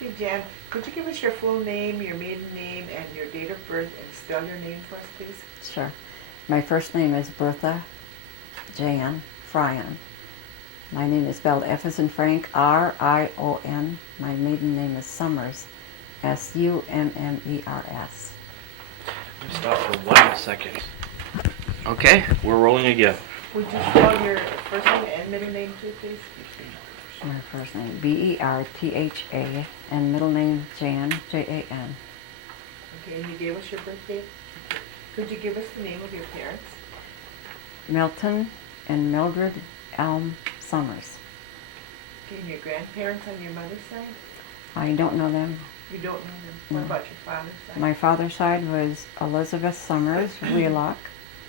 Okay, Jan, could you give us your full name, your maiden name, and your date of birth, and spell your name for us, please? Sure. My first name is Bertha Jan Fryon. My name is spelled F as in Frank, R-I-O-N. My maiden name is Summers, S-U-M-M-E-R-S. Stop for 1 second. Okay, we're rolling again. Would you spell your first name and middle name too, please? My first name, B-E-R-T-H-A, and middle name Jan, J-A-N. Okay, and you gave us your birth date? Okay. Could you give us the name of your parents? Milton and Mildred Elm Summers. Okay, and your grandparents on your mother's side? I don't know them. You don't know them? No. What about your father's side? My father's side was Elizabeth Summers Wheelock,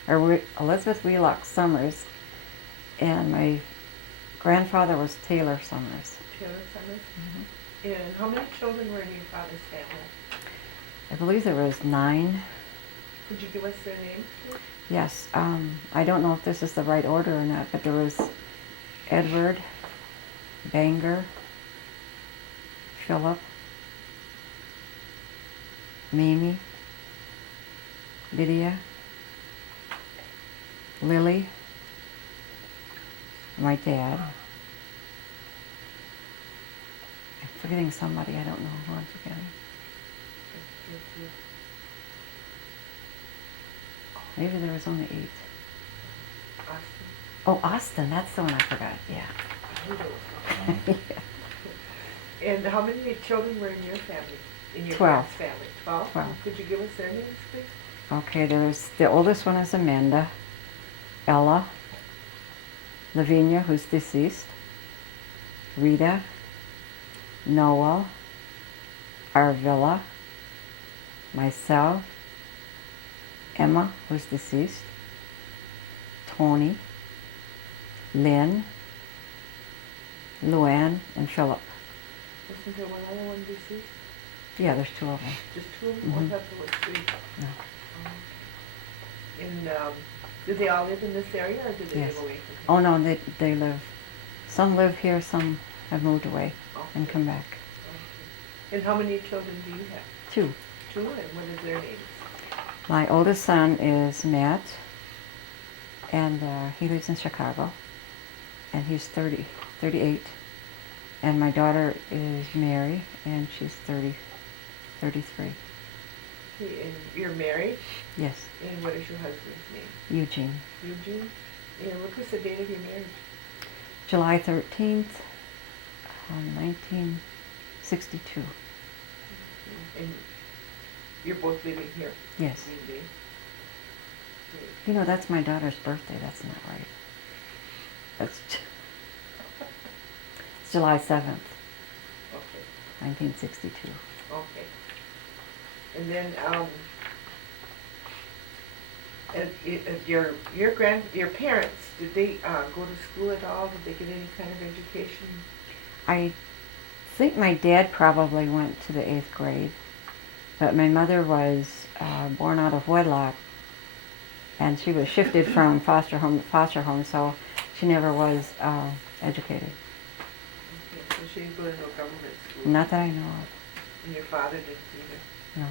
Elizabeth Wheelock Summers, and my grandfather was Taylor Summers. Taylor Summers? Mm-hmm. And how many children were in your father's family? I believe there was 9. Could you give us their names, please? Yes, I don't know if this is the right order or not, but there was Edward, Banger, Philip, Mamie, Lydia, Lily, my dad. I'm forgetting somebody, I don't know who I'm forgetting. Maybe there was only 8. Austin. Oh, Austin, that's the one I forgot, yeah. And how many children were in your family? In your 12. parents' family? 12? 12. Could you give us their names, please? Okay, the oldest one is Amanda, Ella, Lavinia, who's deceased, Rita, Noel, Arvilla, myself, Emma, who's deceased, Tony, Lynn, Luann, and Philip. Wasn't there one other one deceased? Yeah, there's 2 of them. Just 2 of them? I Mhm. thought there was 3. No. And do they all live in this area, or do they Yes. live away from here? Oh no, they live, some live here, some have moved away and Okay. come back. Okay. And how many children do you have? 2. 2, and what is their names? My oldest son is Matt, and he lives in Chicago, and he's 38. And my daughter is Mary, and she's 33. Okay, and you're married? Yes, And what is your husband's name? Eugene. Eugene? And what was the date of your marriage? July 13th, 1962. And you're both living here? Yes. Green Bay? Okay. You know, that's my daughter's birthday. That's not right. That's it's July 7th, Okay. 1962. Okay. And then, your parents, did they go to school at all? Did they get any kind of education? I think my dad probably went to the 8th grade, but my mother was born out of wedlock, and she was shifted from foster home to foster home, so she never was educated. Okay, so she didn't go to no government school? Not that I know of. And your father didn't either? No.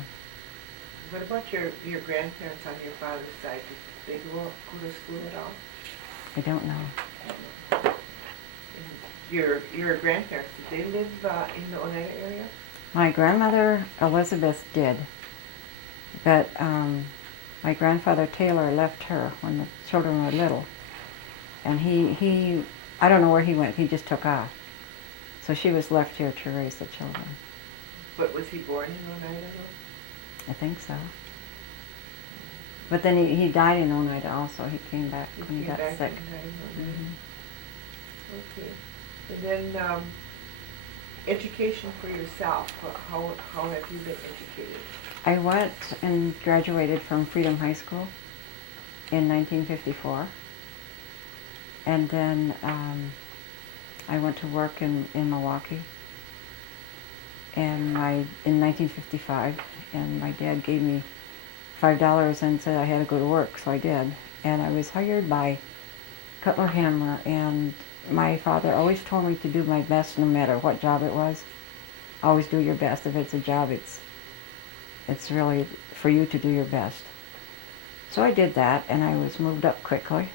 What about your grandparents on your father's side? Did they go to school at all? I don't know. And your grandparents, did they live in the Oneida area? My grandmother Elizabeth did, but my grandfather Taylor left her when the children were little, and he I don't know where he went. He just took off, so she was left here to raise the children. But was he born in Oneida though? I think so. But then he died in Oneida also. He came back when he got Came back sick. and died in Oneida. Mhm. Okay. And then education for yourself. How have you been educated? I went and graduated from Freedom High School in 1954. And then I went to work in Milwaukee and in 1955. And my dad gave me $5 and said I had to go to work, so I did. And I was hired by Cutler Hammer, and my father always told me to do my best no matter what job it was. always do your best. If it's a job, it's really for you to do your best. So I did that, and I was moved up quickly.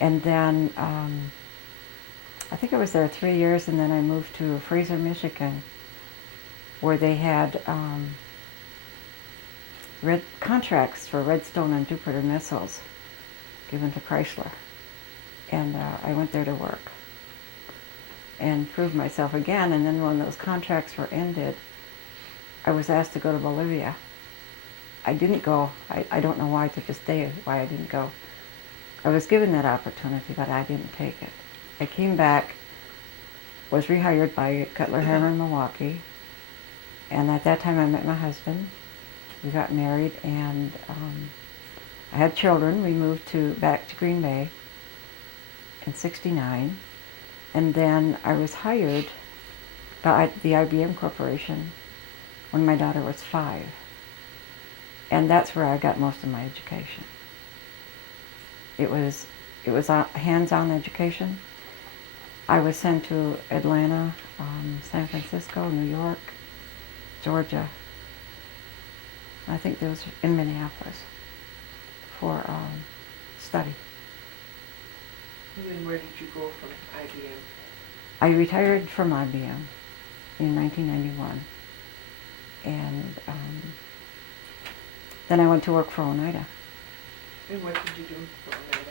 And then I think I was there 3 years, and then I moved to Fraser, Michigan, where they had contracts for Redstone and Jupiter missiles given to Chrysler. And I went there to work and proved myself again. And then when those contracts were ended, I was asked to go to Bolivia. I didn't go. I don't know why to this day why I didn't go. I was given that opportunity, but I didn't take it. I came back, was rehired by Cutler Hammer in Milwaukee, and at that time I met my husband. We got married, and I had children. We moved back to Green Bay in '69, and then I was hired by the IBM Corporation when my daughter was 5. And that's where I got most of my education. It was a hands-on education. I was sent to Atlanta, San Francisco, New York, Georgia. I think there was in Minneapolis for study. And then where did you go from IBM? I retired from IBM in 1991, and then I went to work for Oneida. And what did you do for Oneida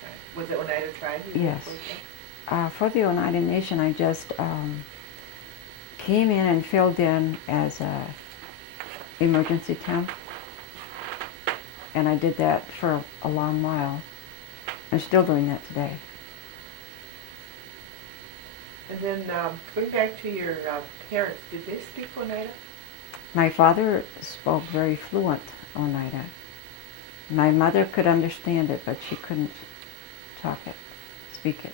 Tribe? Was it Oneida Tribe? Yes. For the Oneida Nation, I just came in and filled in as a emergency temp, and I did that for a long while. I'm still doing that today. And then going back to your parents, did they speak Oneida? My father spoke very fluent Oneida. My mother could understand it, but she couldn't speak it.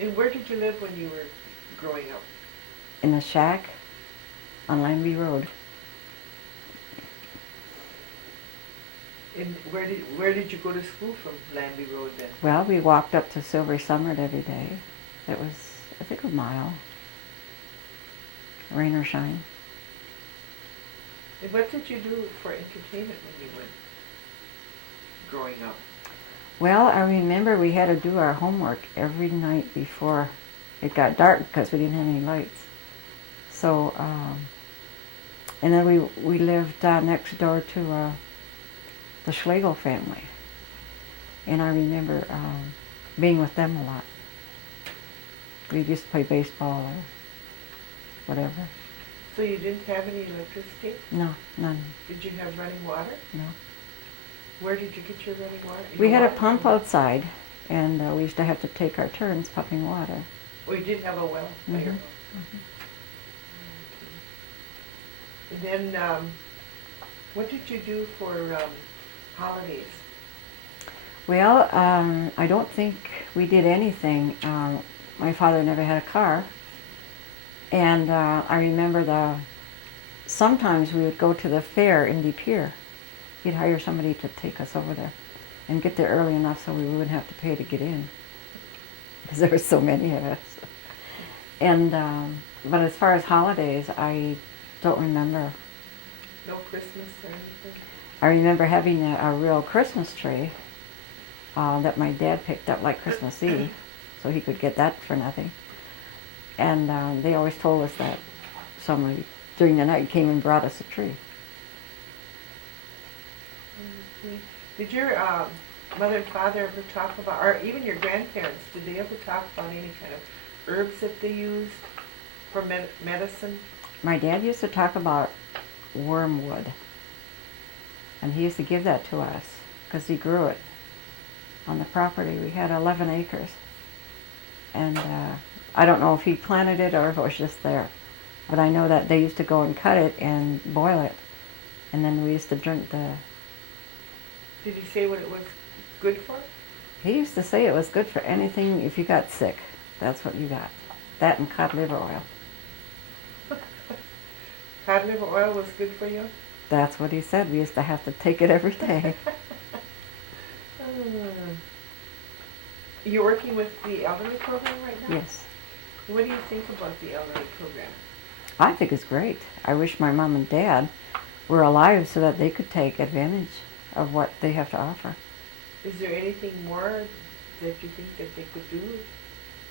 And where did you live when you were growing up? In a shack on Lambie Road. And where did you go to school from Lambie Road then? Well, we walked up to Silver Summit every day. It was, I think, a mile, rain or shine. And what did you do for entertainment when you were growing up? Well, I remember we had to do our homework every night before it got dark because we didn't have any lights. So, and then we lived next door to the Schlegel family. And I remember being with them a lot. We used to play baseball or whatever. So you didn't have any electricity? No, none. Did you have running water? No. Where did you get your running water? We had a pump outside, and we used to have to take our turns pumping water. Oh, you did have a well by your house. Okay. And then, what did you do for holidays? Well, I don't think we did anything. My father never had a car, and I remember sometimes we would go to the fair in De Pere. He'd hire somebody to take us over there and get there early enough so we wouldn't have to pay to get in, because there were so many of us. And but as far as holidays, I don't remember. No Christmas or anything? I remember having a real Christmas tree that my dad picked up like Christmas Eve, so he could get that for nothing. And they always told us that somebody during the night came and brought us a tree. Okay. Did your mother and father ever talk about, or even your grandparents, did they ever talk about any kind of herbs that they used for medicine? My dad used to talk about wormwood, and he used to give that to us because he grew it on the property. We had 11 acres, and I don't know if he planted it or if it was just there, but I know that they used to go and cut it and boil it, and then we used to drink the... Did he say what it was good for? He used to say it was good for anything. If you got sick, that's what you got. That and cod liver oil. Cod liver oil was good for you? That's what he said. We used to have to take it every day. You're working with the elderly program right now? Yes. What do you think about the elderly program? I think it's great. I wish my mom and dad were alive so that they could take advantage of what they have to offer. Is there anything more that you think that they could do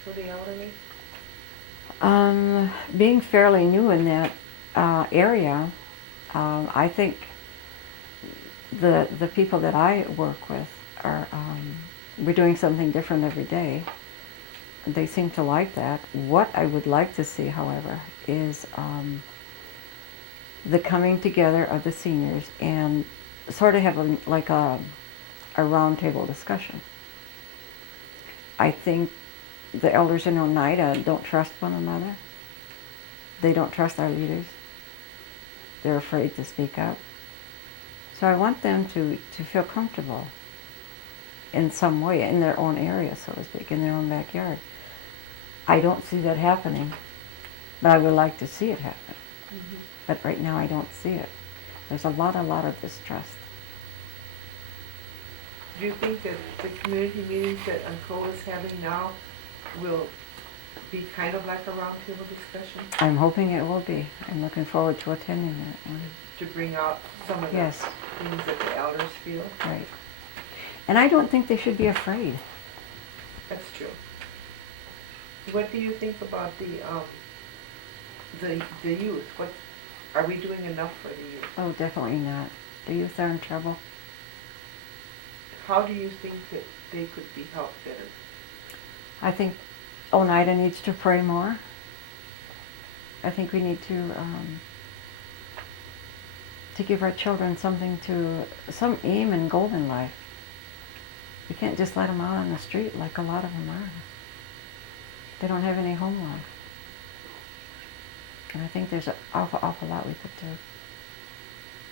for the elderly? Being fairly new in that area, I think the people that I work with are we're doing something different every day. They seem to like that. What I would like to see, however, is the coming together of the seniors and sort of have a round table discussion. I think the elders in Oneida don't trust one another. They don't trust our leaders. They're afraid to speak up. So I want them to feel comfortable in some way, in their own area, so to speak, in their own backyard. I don't see that happening, but I would like to see it happen. Mm-hmm. But right now I don't see it. There's a lot of distrust. Do you think that the community meetings that UNCO is having now will be kind of like a roundtable discussion I'm hoping it will be. I'm looking forward to attending that one. to bring out some of the Yes, things that the elders feel? right. And I don't think they should be afraid. That's true. What do you think about the youth? What are we doing enough for the youth? Oh, definitely not. The youth are in trouble. How do you think that they could be helped better? I think Oneida needs to pray more. I think we need to give our children some aim and goal in life. You can't just let them out on the street like a lot of them are. They don't have any home life. And I think there's an awful lot we could do.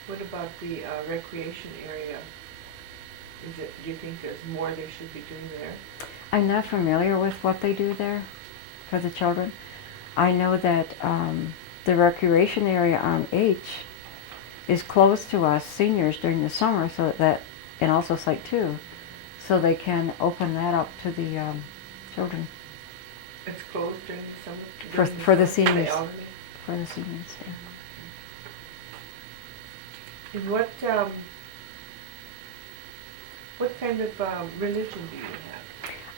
What about the recreation area? Do you think there's more they should be doing there? I'm not familiar with what they do there for the children. I know that the recreation area on H is closed to us seniors during the summer, and also Site 2, so they can open that up to the children. It's closed during the summer? For the summer, seniors. the elderly? For the seniors, yeah. And what kind of religion do you have?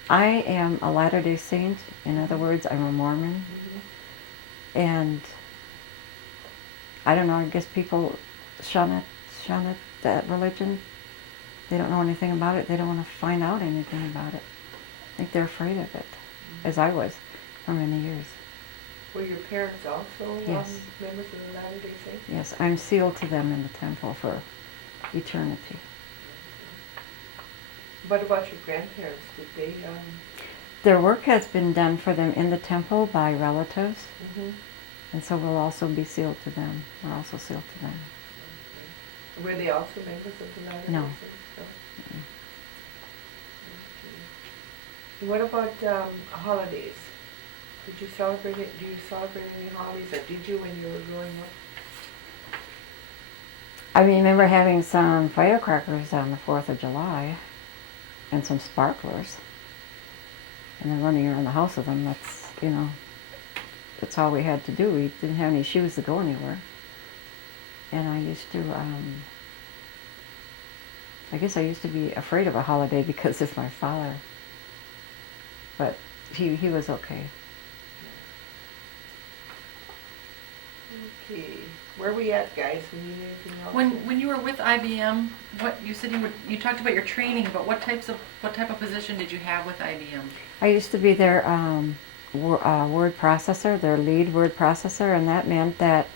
I am a Latter-day Saint. In other words, I'm a Mormon. Mm-hmm. And I don't know, I guess people shun it, that religion. They don't know anything about it. They don't want to find out anything about it. I think they're afraid of it, as I was for many years. Were your parents also Yes. members of the Latter-day Saints? Yes, I'm sealed to them in the temple for eternity. What about your grandparents? Did they? Their work has been done for them in the temple by relatives, Mm-hmm. and so we'll also be sealed to them. We're also sealed to them. Okay. Were they also members of the Latter-day No. Saints? No. Okay. What about holidays? Did you celebrate it? Do you celebrate any holidays, or did you when you were growing up? I remember having some firecrackers on the 4th of July and some sparklers, and then running around the house with them. That's all we had to do. We didn't have any shoes to go anywhere. And I used to, I guess I used to be afraid of a holiday because of my father. But he was okay. Okay. Where are we at, guys? We need anything else? When you were with IBM, what you said you talked about your training, but what type of position did you have with IBM? I used to be their word processor, their lead word processor, and that meant that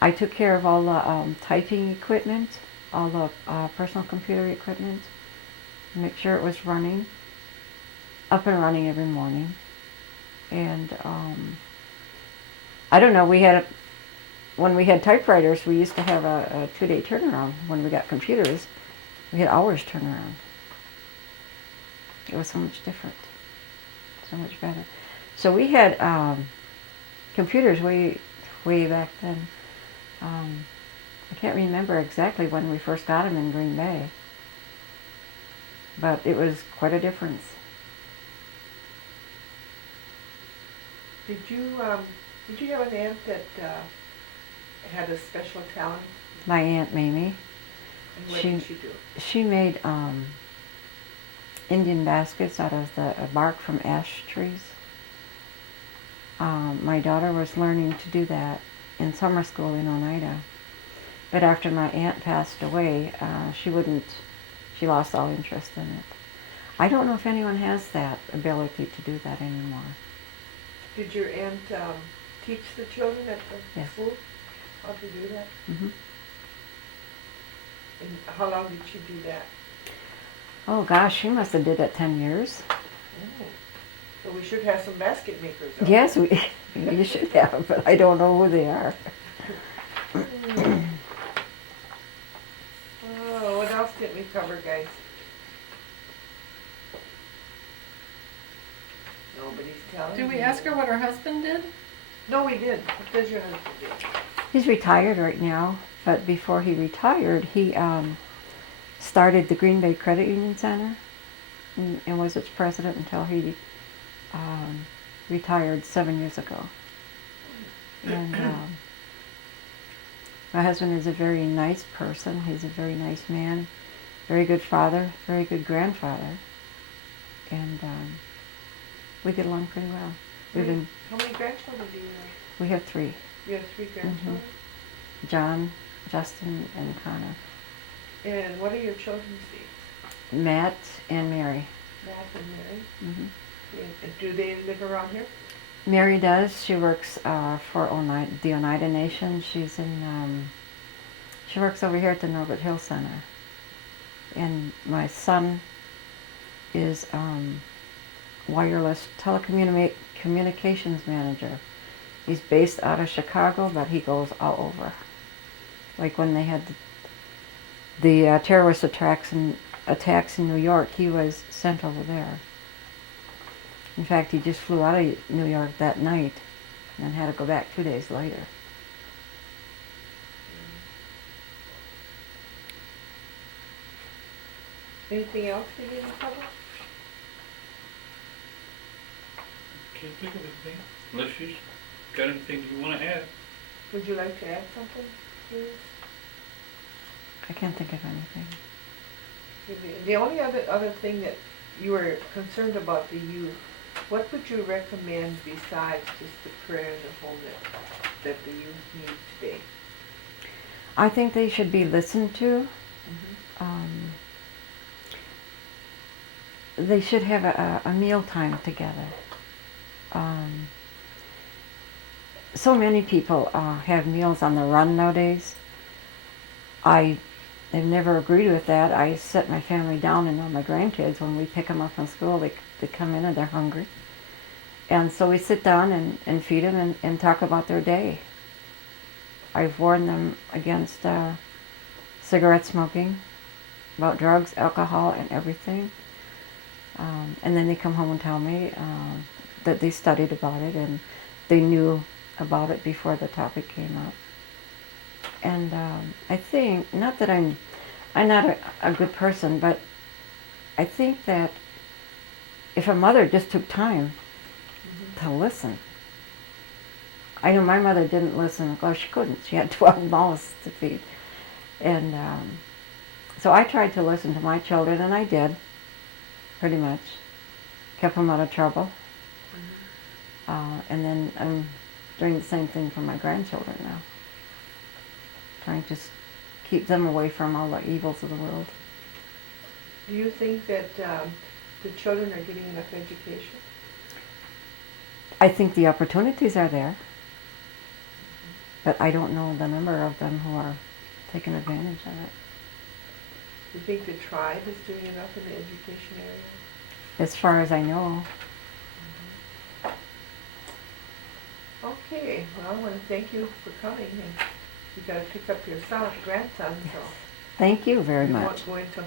I took care of all the typing equipment, all the personal computer equipment, make sure it was up and running every morning. And I don't know, when we had typewriters, we used to have a 2-day turnaround. When we got computers, we had hours turnaround. It was so much different, so much better. So we had computers way back then. I can't remember exactly when we first got them in Green Bay, but it was quite a difference. Did you have an aunt that had a special talent? My Aunt Mamie, And what She- did she do? she made Indian baskets out of the bark from ash trees. My daughter was learning to do that in summer school in Oneida. But after my aunt passed away, she lost all interest in it. I don't know if anyone has that ability to do that anymore. Did your aunt teach the children at the Yes. school how to do that? Hmm. And how long did she do that? Oh gosh, she must have did it 10 years. Oh. So we should have some basket makers. out Yes, there. you should have, but I don't know who they are. Oh, what else didn't we cover, guys? Nobody's telling Did we me. ask her what her husband did? No, we did. What does your husband do? He's retired right now, but before he retired, he started the Green Bay Credit Union Center and was its president until he retired 7 years ago. And my husband is a very nice person. He's a very nice man, very good father, very good grandfather, and we get along pretty well. How many grandchildren do you have? We have 3: You have 3 grandchildren? John, Justin, and Connor. And what are your children's names? Matt and Mary. Matt and Mary? Hmm. And do they live around here? Mary does. She works for the Oneida Nation. She's she works over here at the Norbert Hill Center. And my son is wireless telecommunications manager. He's based out of Chicago, but he goes all over. Like when they had the terrorist attacks in New York, he was sent over there. In fact, he just flew out of New York that night and then had to go back 2 days later. Anything else we didn't cover? Can't think of anything, unless you've got anything you want to add. Would you like to add something, please? I can't think of anything. The only other thing that you were concerned about the youth, what would you recommend besides just the prayer and the home that the youth need today? I think they should be listened to. They should have a meal time together. So many people have meals on the run nowadays. I have never agreed with that. I sit my family down and all my grandkids, when we pick them up from school, they come in and they're hungry. And so we sit down and feed them and talk about their day. I've warned them against cigarette smoking, about drugs, alcohol, and everything. And then they come home and tell me that they studied about it and they knew about it before the topic came up. And I think, not that I'm not a good person, but I think that if a mother just took time to listen. I know my mother didn't listen. Of course, she couldn't. She had 12 mouths to feed. And so I tried to listen to my children, and I did, pretty much. Kept them out of trouble. And then I'm doing the same thing for my grandchildren now. Trying to keep them away from all the evils of the world. Do you think that the children are getting enough education? I think the opportunities are there, but I don't know the number of them who are taking advantage of it. Do you think the tribe is doing enough in the education area? As far as I know. Okay, well, I want to thank you for coming, and you got to pick up your grandson, so Thank you very we much. won't go into